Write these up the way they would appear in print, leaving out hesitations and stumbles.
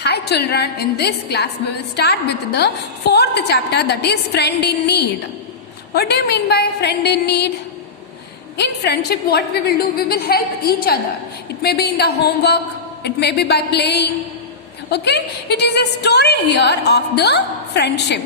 Hi children, in this class we will start with the fourth chapter, that is friend in need. What do you mean by friend in need? In friendship what we will do, we will help each other. It may be in the homework, it may be by playing. Okay, it is a story here of the friendship.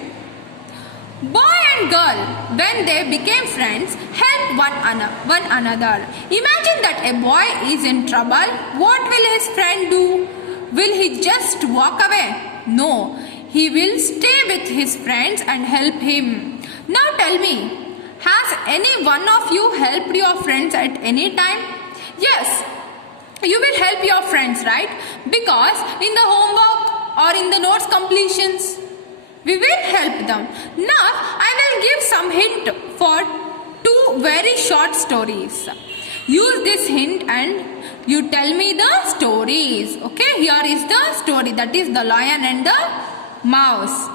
Boy and girl, when they became friends, helped one another. Imagine that a boy is in trouble. What will his friend do? Will he just walk away? No, he will stay with his friends and help him. Now tell me, has any one of you helped your friends at any time? Yes, you will help your friends, right? Because in the homework or in the notes completions, we will help them. Now I will give some hint for two very short stories. Use this hint and you tell me the stories. Okay, here is the story, that is the lion and the mouse.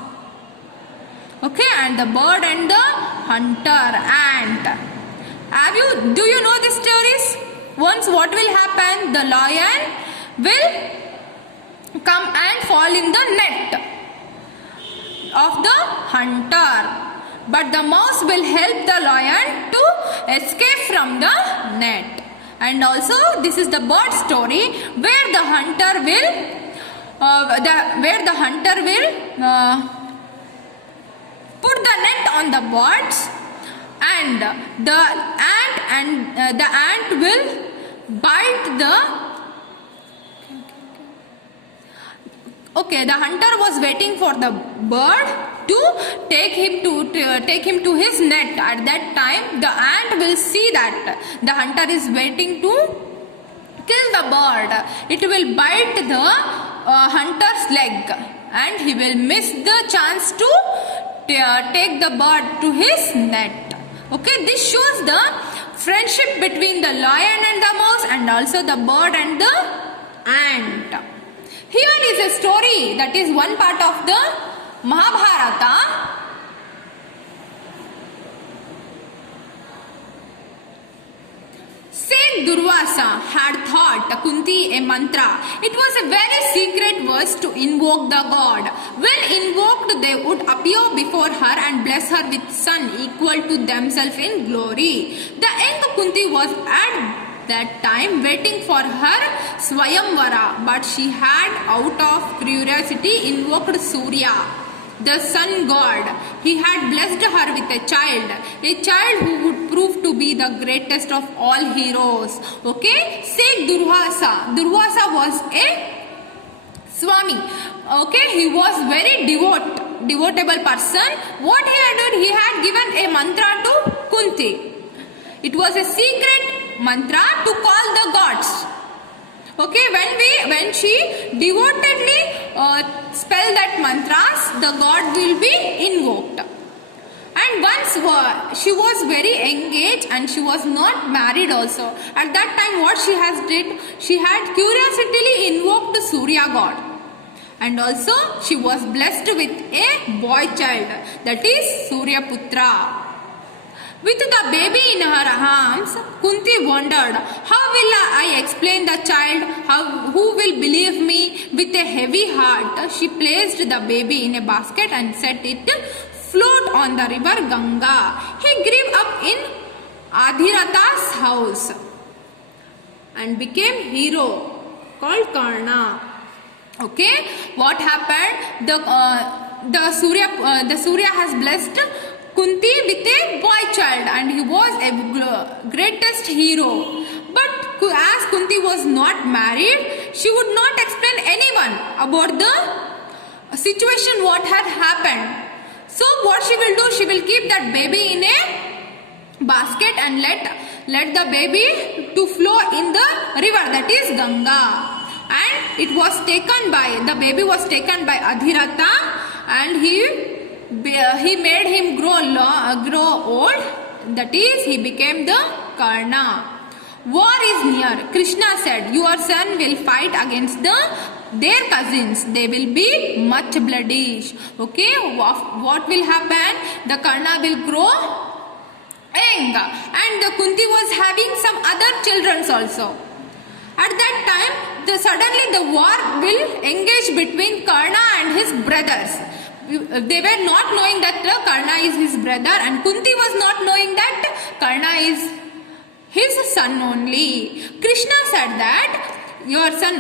Okay, and the bird and the hunter ant. Do you know these stories? Once what will happen? The lion will come and fall in the net of the hunter, but the mouse will help the lion to escape from the net. And also this is the bird story where the hunter will put the net on the birds, and the ant will bite the. Okay, the hunter was waiting for the bird to take him to his net. At that time, the ant will see that the hunter is waiting to kill the bird. It will bite the hunter's leg, and he will miss the chance to take the bird to his net. Okay, this shows the friendship between the lion and the mouse, and also the bird and the ant. Here is a story that is one part of the Mahabharata. Saint Durvasa had taught Kunti a mantra. It was a very secret verse to invoke the god. When invoked, they would appear before her and bless her with son equal to themselves in glory. The young Kunti was at that time waiting for her Swayamvara, but she had out of curiosity invoked Surya, the sun god. He had blessed her with a child who would prove to be the greatest of all heroes. Okay, say Durvasa. Durvasa was a Swami. Okay, he was very devotable person. What he had done, he had given a mantra to Kunti. It was a secret mantra to call the gods. Okay, when she devotedly spell that mantras, the god will be invoked. And once she was very engaged and she was not married also. At that time what she has did, she had curiously invoked the Surya god. And also she was blessed with a boy child, that is Surya Putra. With the baby in her arms, Kunti wondered, how will I explain the child? Who will believe me? With a heavy heart, she placed the baby in a basket and set it float on the river Ganga. He grew up in Adhiratha's house and became hero called Karna. Okay, what happened? The Surya has blessed Kunti with a boy child, and he was a greatest hero. But as Kunti was not married, she would not explain anyone about the situation what had happened. So what she will do, she will keep that baby in a basket and let the baby to flow in the river, that is Ganga. And the baby was taken by Adhiratha, and he made him grow old, that is he became the Karna. War is near. Krishna said, your son will fight against their cousins. They will be much bloody. Okay, what will happen? The Karna will grow young, and the Kunti was having some other children also. At that time suddenly the war will engage between Karna and his brothers. They were not knowing that Karna is his brother, and Kunti was not knowing that Karna is his son only. Krishna said that your son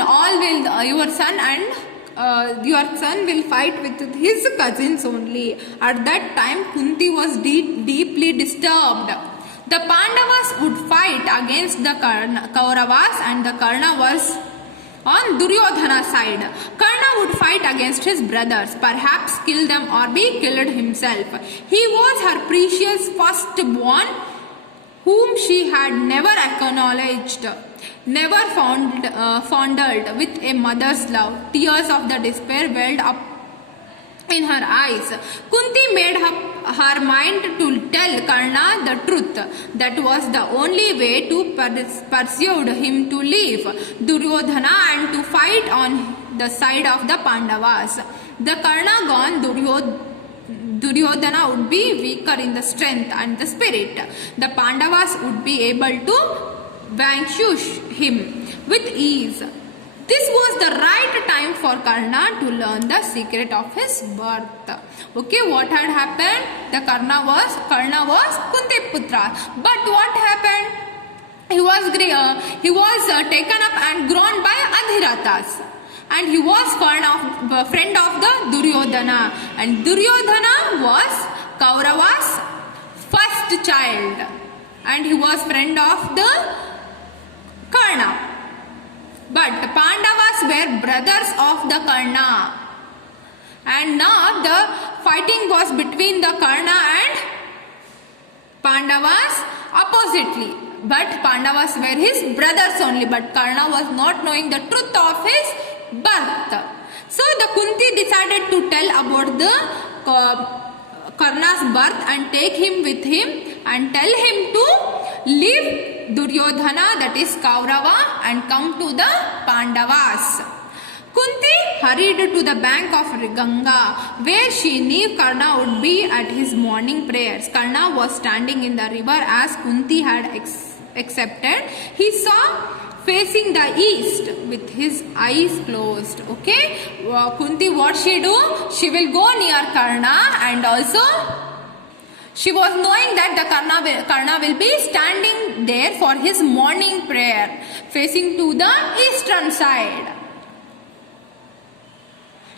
will fight with his cousins only. At that time, Kunti was deeply disturbed. The Pandavas would fight against the Kauravas, and the Karna was on Duryodhana's side. Karna would fight against his brothers, perhaps kill them or be killed himself. He was her precious firstborn, whom she had never acknowledged, never fondled with a mother's love. Tears of the despair welled up in her eyes. Kunti made her mind to tell Karna the truth. That was the only way to persuade him to leave Duryodhana and to fight on the side of the Pandavas. The Karna gone, Duryodhana would be weaker in the strength and the spirit. The Pandavas would be able to vanquish him with ease. This was the right time for Karna to learn the secret of his birth. Okay, what had happened? The Karna was Kunti Putra. But what happened? He was taken up and grown by Adhiratas. And he was friend of the Duryodhana. And Duryodhana was Kaurava's first child. And he was friend of the Karna. But Pandavas were brothers of the Karna. And now the fighting was between the Karna and Pandavas oppositely. But Pandavas were his brothers only. But Karna was not knowing the truth of his birth. So the Kunti decided to tell about the Karna's birth and take him with him and tell him to leave Duryodhana, that is Kaurava, and come to the Pandavas. Kunti hurried to the bank of Ganga, where she knew Karna would be at his morning prayers. Karna was standing in the river as Kunti had accepted. He saw facing the east with his eyes closed. Okay, Kunti, what she do? She will go near Karna, and also she was knowing that the Karna will be standing there for his morning prayer, facing to the eastern side.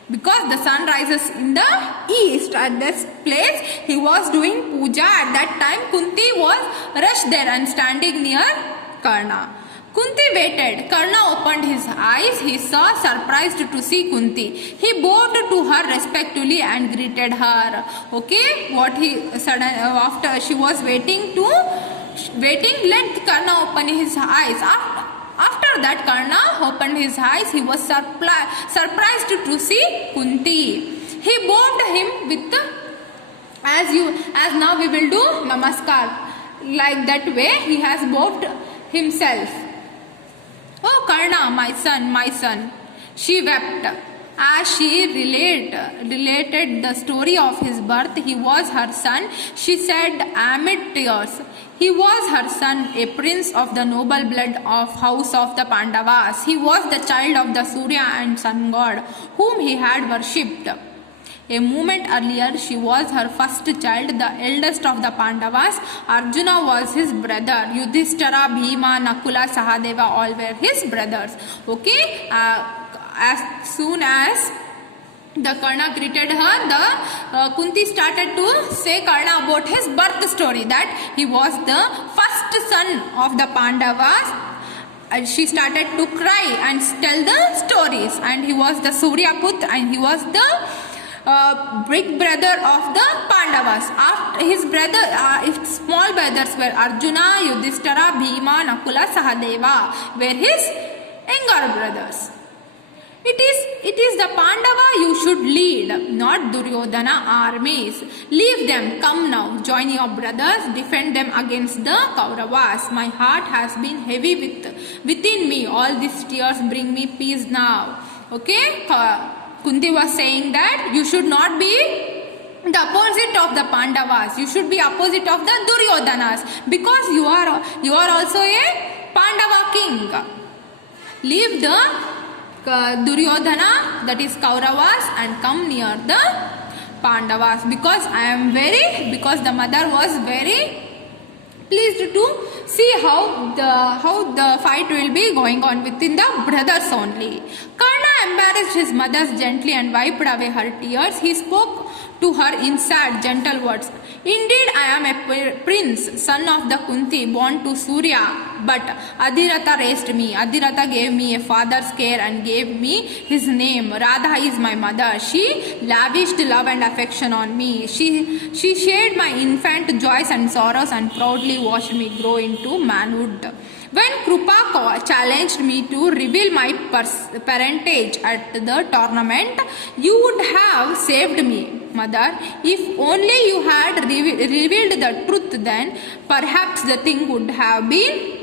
Because the sun rises in the east, at this place he was doing puja. At that time Kunti was rushed there and standing near Karna. Kunti waited. Karna opened his eyes. He saw, surprised to see Kunti. He bowed to her respectfully and greeted her. Okay, after she was waiting, let Karna open his eyes. After that, Karna opened his eyes. He was surprised to see Kunti. He bowed him with as now we will do namaskar. Like that way, he has bowed himself. Oh Karna, my son, she wept. As she related the story of his birth, he was her son. She said amid tears, he was her son, a prince of the noble blood of house of the Pandavas. He was the child of the Surya and sun god, whom he had worshipped. A moment earlier, she was her first child, the eldest of the Pandavas. Arjuna was his brother. Yudhishthira, Bhima, Nakula, Sahadeva, all were his brothers. Okay, as soon as the Karna greeted her, the Kunti started to say Karna about his birth story, that he was the first son of the Pandavas. And she started to cry and tell the stories. And he was the Surya Putra, and he was the big brother of the Pandavas. After his his small brothers were Arjuna, Yudhishthira, Bhima, Nakula, Sahadeva were his younger brothers. It is the Pandava you should lead, not Duryodhana armies. Leave them, come now, join your brothers, defend them against the Kauravas. My heart has been heavy within me. All these tears bring me peace now. Okay? Kunti was saying that you should not be the opposite of the Pandavas. You should be opposite of the Duryodhanas, because you are also a Pandava king. Leave the Duryodhana, that is Kauravas, and come near the Pandavas, because the mother was very pleased to see how the fight will be going on within the brothers only. Karna embarrassed his mother gently and wiped away her tears. He spoke to her in sad, gentle words. Indeed, I am a prince, son of the Kunti, born to Surya. But Adhiratha raised me. Adhiratha gave me a father's care and gave me his name. Radha is my mother. She lavished love and affection on me. She shared my infant joys and sorrows and proudly watched me grow into manhood. When Krupa challenged me to reveal my parentage at the tournament, you would have saved me, mother. If only you had revealed the truth, then perhaps the thing would have been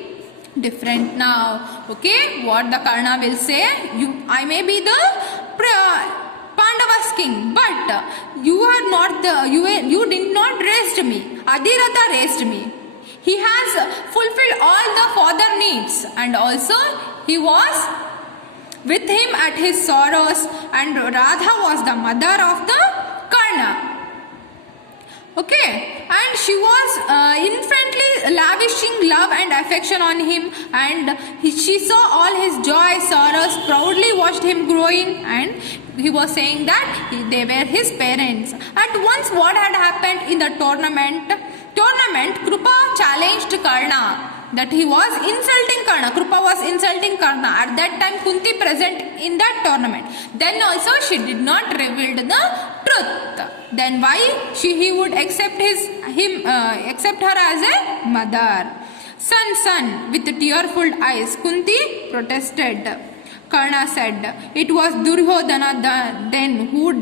different now. Okay, what the Karna will say, I may be the Pandava's king, but you did not raise me. Adhiratha raised me. He has fulfilled all the father needs, and also he was with him at his sorrows, and Radha was the mother of the Karna. Okay, and she was infinitely lavishing love and affection on him, and she saw all his joy, sorrows, proudly watched him growing, and he was saying that they were his parents. At once, what had happened in the tournament, Krupa challenged Karna that he was insulting Karna. Krupa was insulting Karna. At that time, Kunti present in that tournament. Then also she did not reveal the truth. Then why he would accept her as a mother? Son, with tearful eyes, Kunti protested. Karna said, it was Duryodhana then who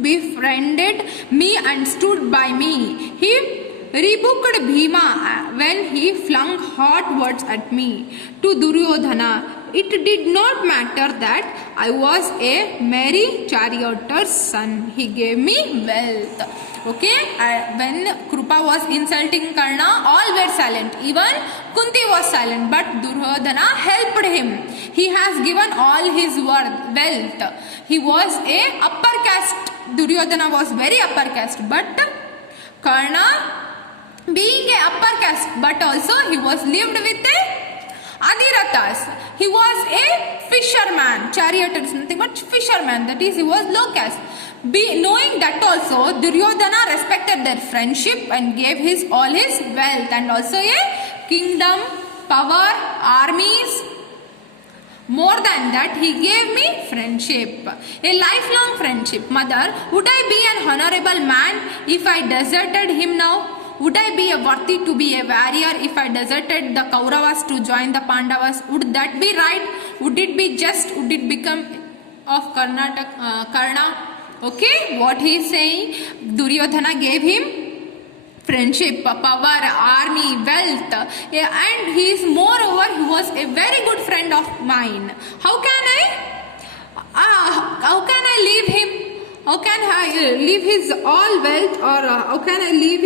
befriended me and stood by me. He rebuked Bhima when he flung hot words at me. To Duryodhana, it did not matter that I was a merry charioteer's son. He gave me wealth. Okay, when Krupa was insulting Karna, all were silent. Even Kunti was silent, but Duryodhana helped him. He has given all his wealth. He was a upper caste. Duryodhana was very upper caste, but Karna being a upper caste, but also he was lived with a Adhirathas. He was a fisherman. Charioteer is nothing but fisherman. That is, he was low caste. Knowing that also, Duryodhana respected their friendship and gave all his wealth and also a kingdom, power, armies. More than that, he gave me friendship, a lifelong friendship. Mother, would I be an honorable man if I deserted him now? Would I be worthy to be a warrior if I deserted the Kauravas to join the Pandavas? Would that be right? Would it be just? Would it become of Karna? Okay, what he is saying, Duryodhana gave him friendship, power, army, wealth, and he is moreover, he was a very good friend of mine. How can I leave him? How can I leave his all wealth, or how can I leave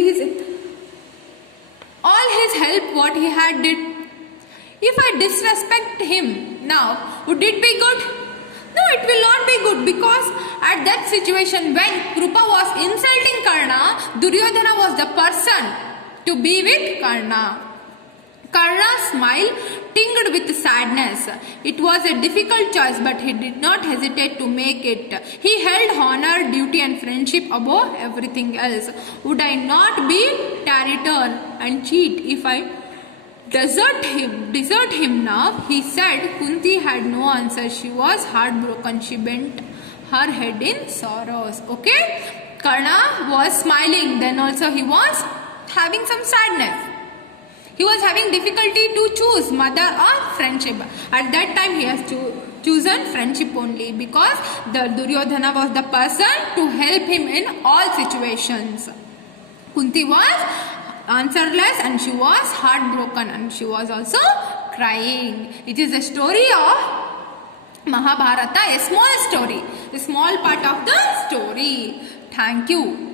all his help what he had did? If I disrespect him now, would it be good? No, it will not be good, because at that situation when Krupa was insulting Karna, Duryodhana was the person to be with Karna. Karna's smile tinged with sadness. It was a difficult choice, but he did not hesitate to make it. He held honor, duty and friendship above everything else. Would I not be traitor and cheat if I desert him now? He said. Kunti had no answer. She was heartbroken. She bent her head in sorrows. Okay, Karna was smiling. Then also he was having some sadness. He was having difficulty to choose mother or friendship. At that time he has chosen friendship only, because the Duryodhana was the person to help him in all situations. Kunti was answerless and she was heartbroken and she was also crying. It is a story of Mahabharata, a small story, a small part of the story. Thank you.